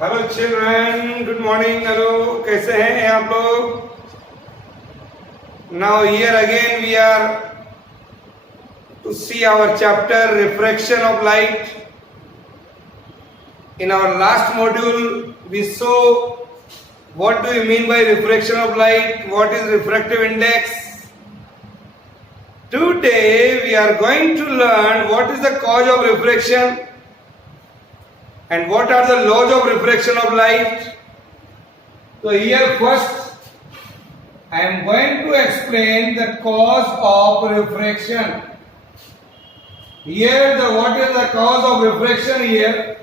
Hello children, good morning. Hello, कैसे हैं आप लोग? Now here again we are to see our chapter refraction of light. In our last module we saw what do we mean by refraction of light, what is refractive index. Today we are going to learn what is the cause of refraction and what are the laws of refraction of light. So here first I am going to explain the cause of refraction. Here what is the cause of refraction here?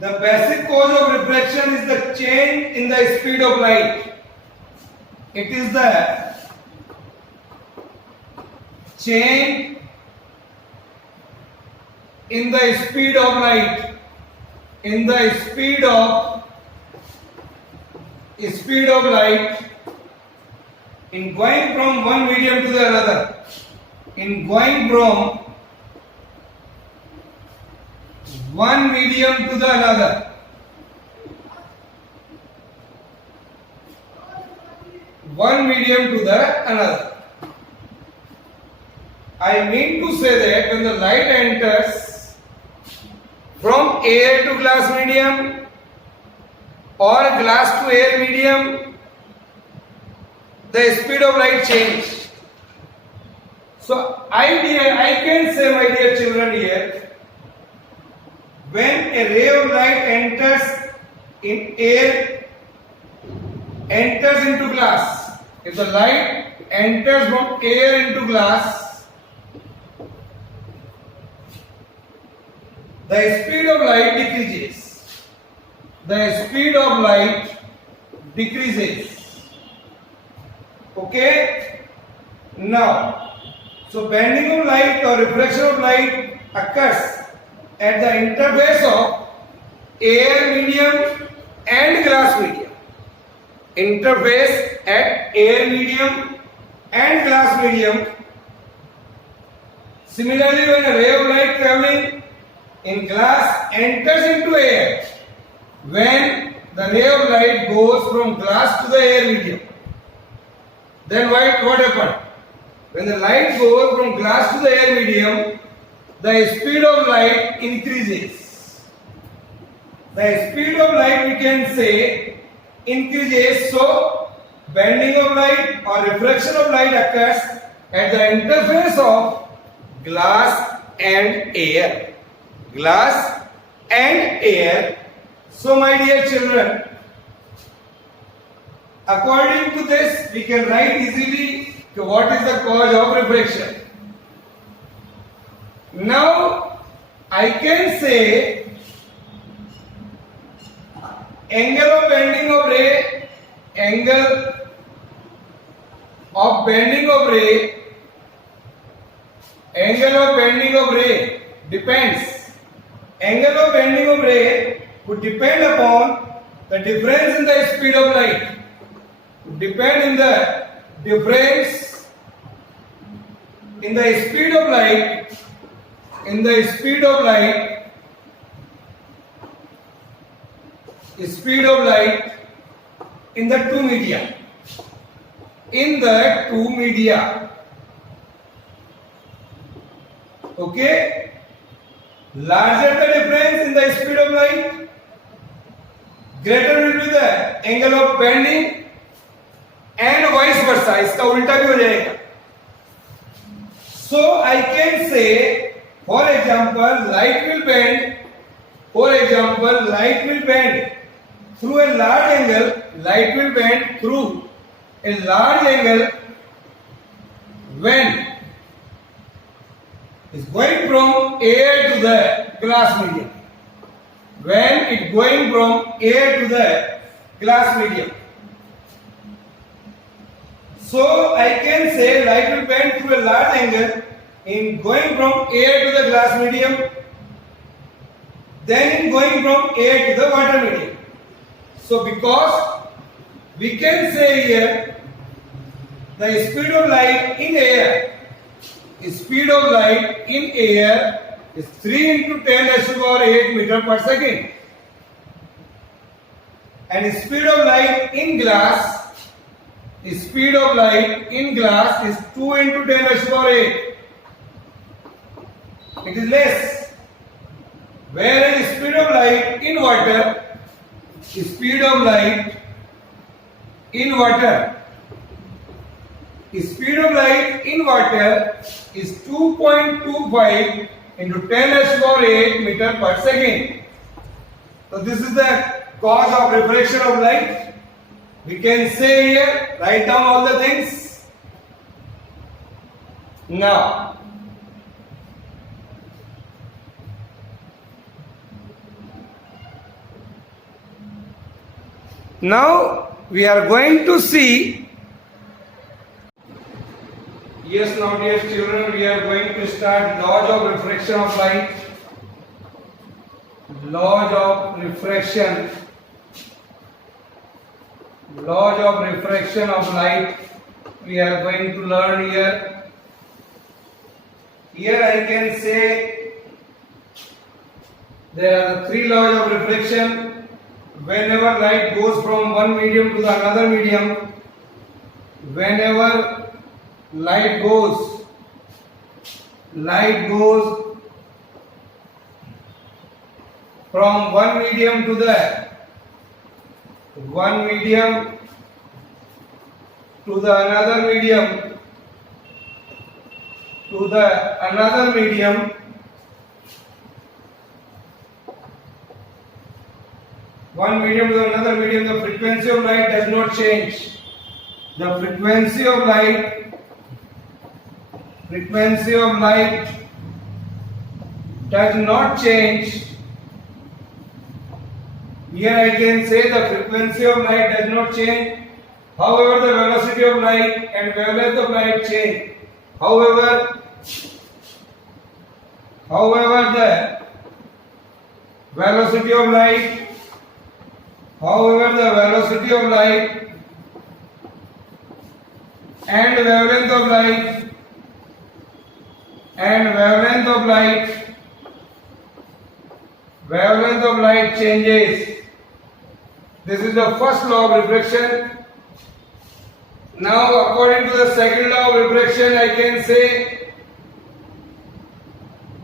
The basic cause of refraction is the change in the speed of light. It is the change in the speed of light. In the speed of light in going from one medium to the another. In going from one medium to the another. One medium to the another. I mean to say that when the light enters from air to glass medium or glass to air medium, the speed of light changes. So I can say, my dear children, here, when a ray of light enters in air, enters into glass, if the light enters from air into glass, the speed of light decreases. The speed of light decreases. Okay? Now, so bending of light or reflection of light occurs at the interface of air medium and glass medium. Interface at air medium and glass medium. Similarly, when a ray of light traveling in glass enters into air, when the ray of light goes from glass to the air medium, then what happened? When the light goes from glass to the air medium, the speed of light increases. The speed of light, we can say, increases. So bending of light or refraction of light occurs at the interface of glass and air. Glass and air. So my dear children, according to this, we can write easily what is the cause of refraction. Now I can say angle of bending of ray, angle of bending of ray, angle of bending of ray depends. Angle of bending of ray would depend upon the difference in the speed of light. Depend in the difference in the speed of light, in the speed of light, speed of light in the two media. In the two media. Okay? Larger the difference in the speed of light, greater will be the angle of bending and vice versa. इसका उल्टा भी हो जाएगा. So I can say, for example, light will bend. For example, light will bend through a large angle. Light will bend through a large angle when it's going from air to the glass medium. When it's going from air to the glass medium. So I can say light will bend through a large angle in going from air to the glass medium, then in going from air to the water medium. So because we can say here the speed of light in air, speed of light in air is 3 into 10 raised to the power 8 meter per second. And speed of light in glass is 2 into 10 raised to the power 8. It is less. Whereas speed of light in water is 2.25 into 10 raised to the power 8 meter per second. So this is the cause of refraction of light. We can say here, write down all the things. Now we are going to see. Yes, now dear children, we are going to start laws of refraction of light. Laws of refraction of light we are going to learn here. Here I can say there are 3 laws of refraction. Whenever light goes from one medium to the another medium, whenever light goes from one medium to the another medium, one medium to another medium, the frequency of light does not change. The frequency of light does not change. Here I can say the frequency of light does not change. However, the velocity of light and wavelength of light change. However, the velocity of light and wavelength of light changes. This is the first law of refraction. Now according to the second law of refraction, I can say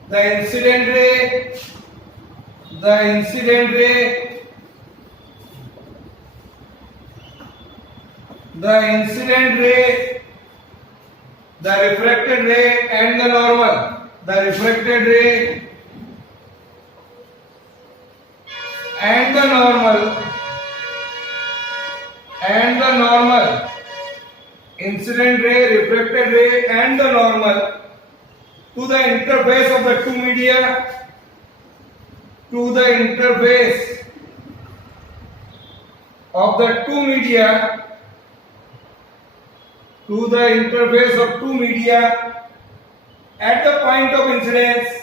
the incident ray, the refracted ray and the normal. The refracted ray and the normal, incident ray, refracted ray and the normal to the interface of the two media, to the interface of two media at the point of incidence,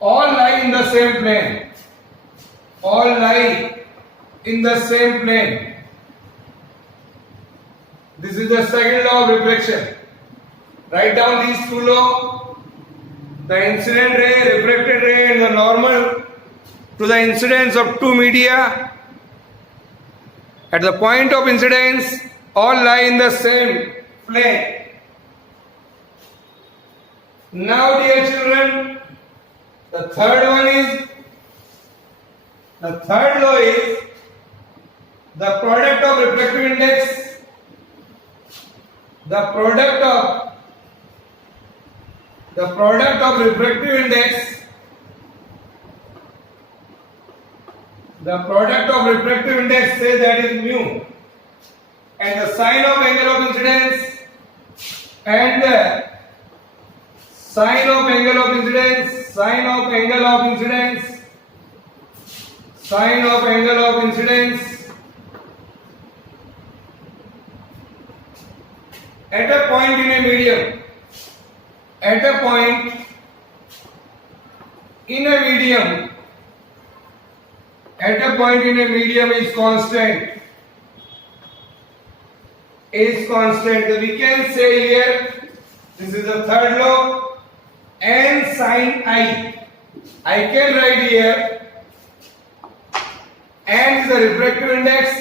all lie in the same plane. This is the second law of refraction. Write down these 2 laws. The incident ray, refracted ray and the normal to the incidence of two media at the point of incidence all lie in the same plane. Now dear children, the third law is the product of refractive index, the product of refractive index say that is mu, and the sine of angle of incidence at a point in a medium, at a point in a medium is constant. Is constant. So we can say here, this is the third law, n sin I. I can write here, n is the refractive index,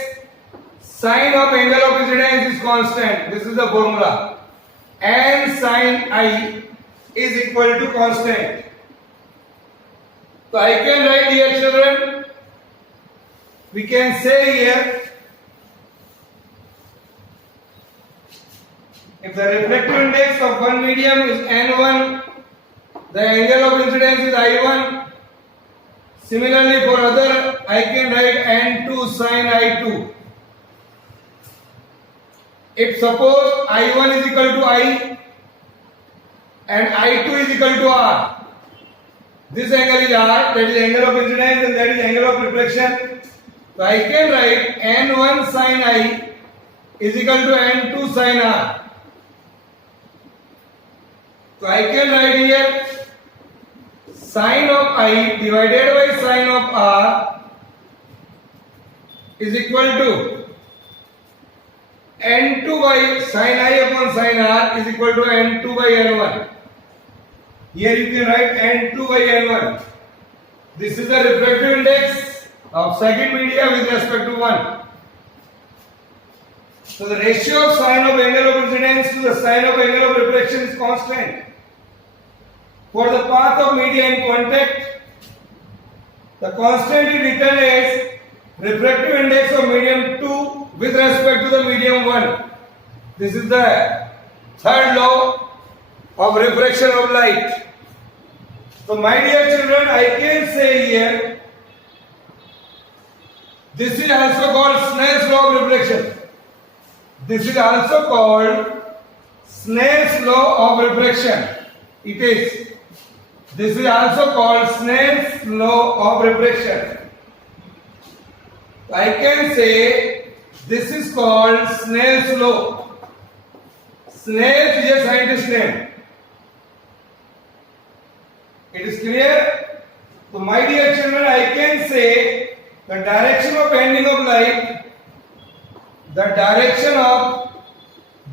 sine of angle of incidence is constant. This is the formula. N sin I is equal to constant. So I can write here, children, we can say here, if the refractive index of one medium is n1, the angle of incidence is I1. Similarly, for other, I can write n2 sin I2. If suppose I1 is equal to I and I2 is equal to R, this angle is R, that is angle of incidence, and that is angle of reflection. So I can write n1 sin I is equal to n2 sin R. So I can write here sine of I divided by sine of R is equal to n2 by sine I upon sine R is equal to n2 by n1. Here you can write n2 by n1. This is the refractive index of second media with respect to 1. So the ratio of sine of angle of incidence to the sine of angle of reflection is constant. For the path of media in contact, the constant is written as refractive index of medium 2 with respect to the medium 1. This is the third law of refraction of light. So my dear children, I can say here, this is also called Snell's law of reflection. This is also called Snell's law of refraction. It is. This is also called Snell's law of refraction. I can say this is called Snell's law. Snell is a scientist name. It is clear? So my dear children, I can say the direction of bending of light, the direction of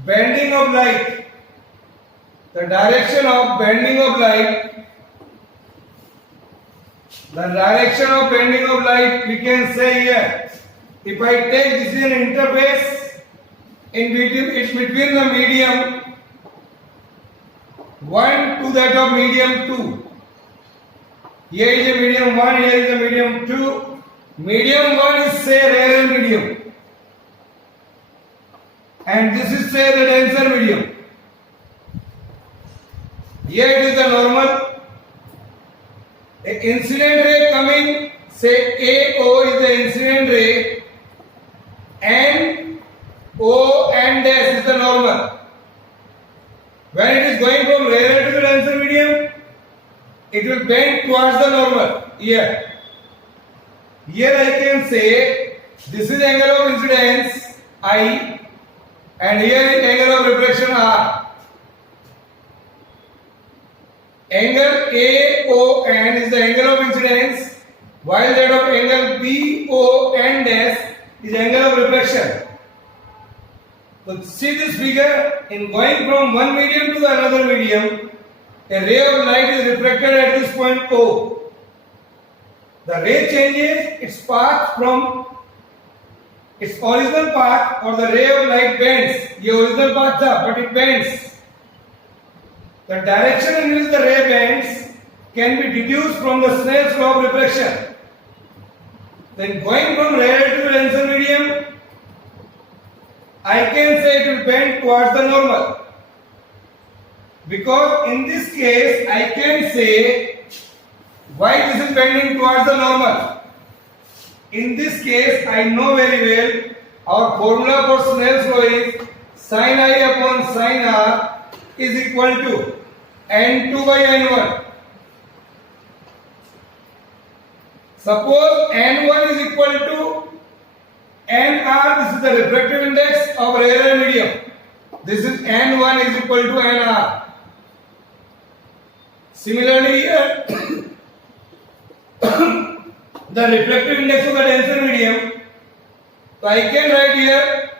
bending of light, the direction of bending of light, the direction of bending of light, we can say here, if I take this is an interface in between the medium 1 to that of medium 2. Here is a medium 1, here is a medium 2. Medium 1 is say rarer medium, and this is say the denser medium. Here it is the normal. An incident ray coming, say AO is the incident ray, and O and dash is the normal. When it is going from rarer to the denser medium, it will bend towards the normal. Here I can say this is angle of incidence I, and here is angle of reflection R. Angle AON is the angle of incidence, while that of angle BON dash is angle of reflection. So see this figure, in going from one medium to the another medium, a ray of light is reflected at this point O. The ray changes its path from its original path, or the ray of light bends. The original path tha, but it bends. The direction in which the ray bends can be deduced from the Snell's law of reflection. Then going from rarer to the denser medium, I can say it will bend towards the normal. Because in this case, I can say why this is bending towards the normal. In this case, I know very well our formula for Snell's law is sin I upon sin R is equal to n2 by n1. Suppose n1 is equal to nr, this is the refractive index of rarer medium. This is n1 is equal to nr. Similarly here, the refractive index of the denser medium. So I can write here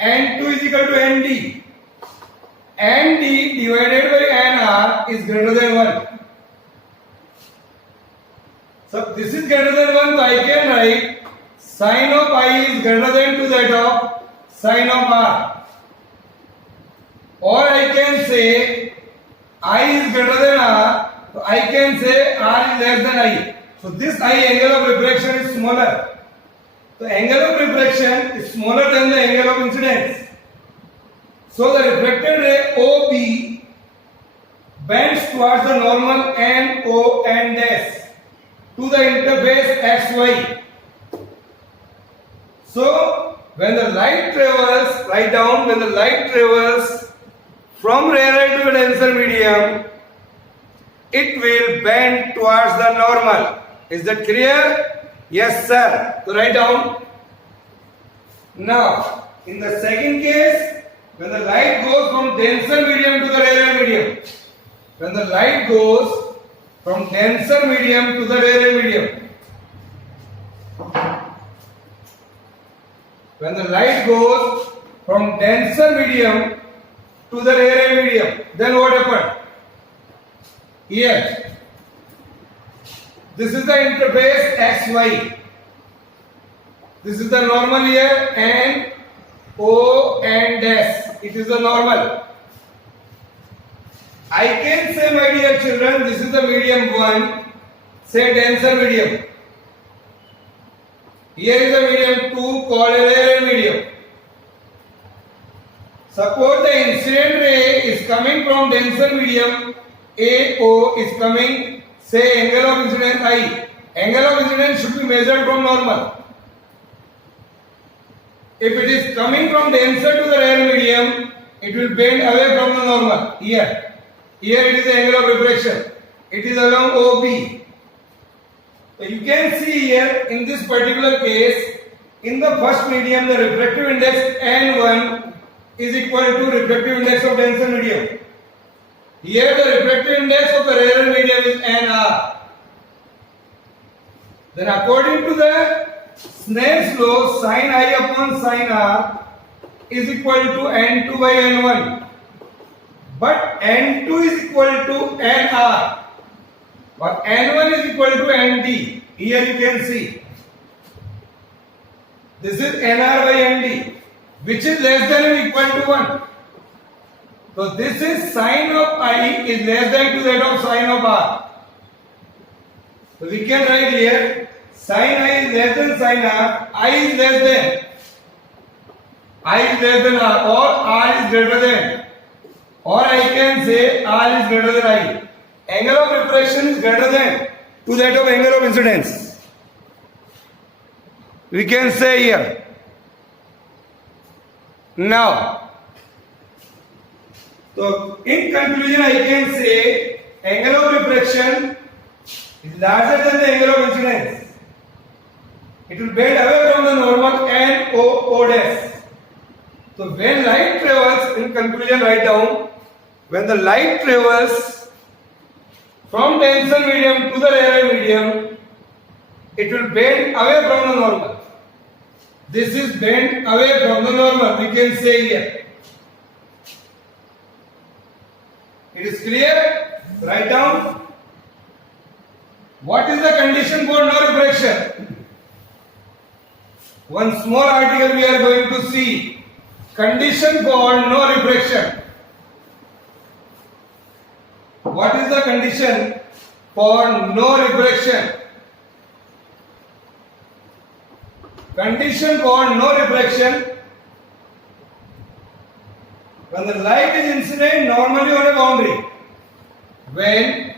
N2 is equal to Nd. Nd divided by Nr is greater than 1. So this is greater than 1, so I can write sine of I is greater than to that of sine of R. Or I can say I is greater than R, so I can say R is less than I. So this I angle of refraction is smaller. The angle of refraction is smaller than the angle of incidence. So the reflected ray OB bends towards the normal NO and S to the interface XY. So when the light travels, write down, when the light travels from rarer to a denser medium, it will bend towards the normal. Is that clear? Yes, sir. So write down. Now, in the second case, when the light goes from denser medium to the rarer medium, when the light goes from denser medium to the rarer medium, when the light goes from denser medium to the rarer medium, then what happened? Here, this is the interface XY. This is the normal here, and O and S. It is the normal. I can say, my dear children, this is the medium 1, say denser medium. Here is the medium 2 called a rarer medium. Suppose the incident ray is coming from denser medium, AO is coming, say angle of incidence I. Angle of incidence should be measured from normal. If it is coming from denser to the rarer medium, it will bend away from the normal. Here it is the angle of refraction. It is along OB. So you can see here in this particular case, in the first medium, the refractive index N1 is equal to refractive index of denser medium. Here the refractive index of the rarer medium is Nr. Then according to the Snell's law, sin I upon sin R is equal to N2 by N1. But N2 is equal to Nr. But N1 is equal to Nd. Here you can see. This is Nr by Nd, which is less than or equal to 1. So this is sine of I is less than to that of sine of R. So we can write here sine I is less than sine R, I is less than R, or R is greater than, or I can say R is greater than I. Angle of refraction is greater than to that of angle of incidence. We can say here. Now, so in conclusion, I can say angle of refraction is larger than the angle of incidence. It will bend away from the normal and O dash. So when light travels, in conclusion write down, when the light travels from denser medium to the rarer medium, it will bend away from the normal. This is bend away from the normal, we can say here. It is clear? Write down. What is the condition for no refraction? One small article we are going to see. Condition for no refraction. What is the condition for no refraction? Condition for no refraction. When the light is incident normally on a boundary. When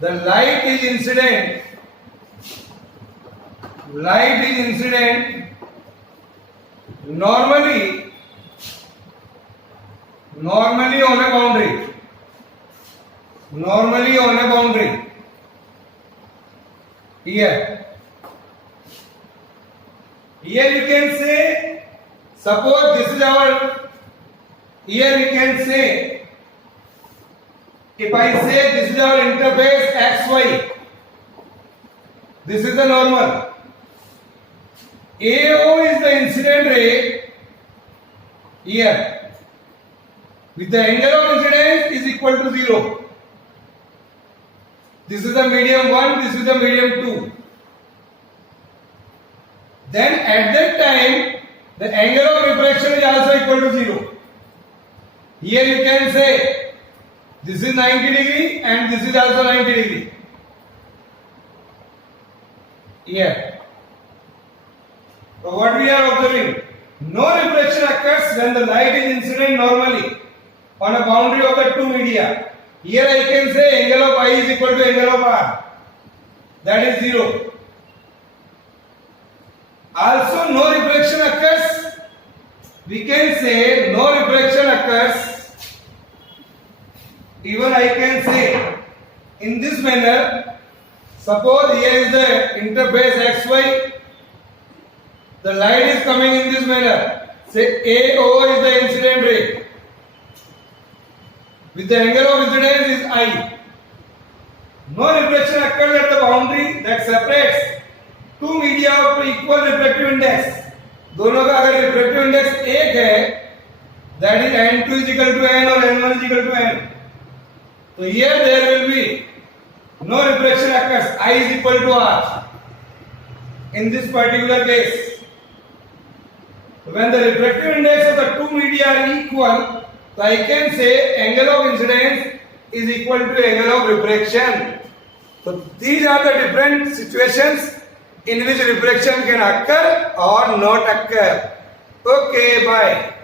the light is incident normally on a boundary. Normally on a boundary. Here you can say, suppose this is our, here we can say, if I say this is our interface XY, This is the normal. AO is the incident ray here with the angle of incidence is equal to 0. This is the medium 1, this is the medium 2. Then at that time the angle of refraction is also equal to 0. Here you can say this is 90 degree and this is also 90 degree. Here. So what we are observing? No reflection occurs when the light is incident normally on a boundary of the two media. Here I can say angle of I is equal to angle of R. That is 0. Also no reflection occurs. We can say no reflection occurs. Even I can say in this manner. Suppose here is the interface XY. The light is coming in this manner. Say AO is the incident ray. With the angle of incidence is I. No reflection occurs at the boundary that separates two media of equal refractive index. दोनों का अगर refractive index एक है, that is n2 is equal to n or n1 is equal to n. So here there will be no reflection occurs. I is equal to R. In this particular case, when the refractive index of the two media are equal, so I can say angle of incidence is equal to angle of refraction. So these are the different situations in which refraction can occur or not occur. Okay, bye.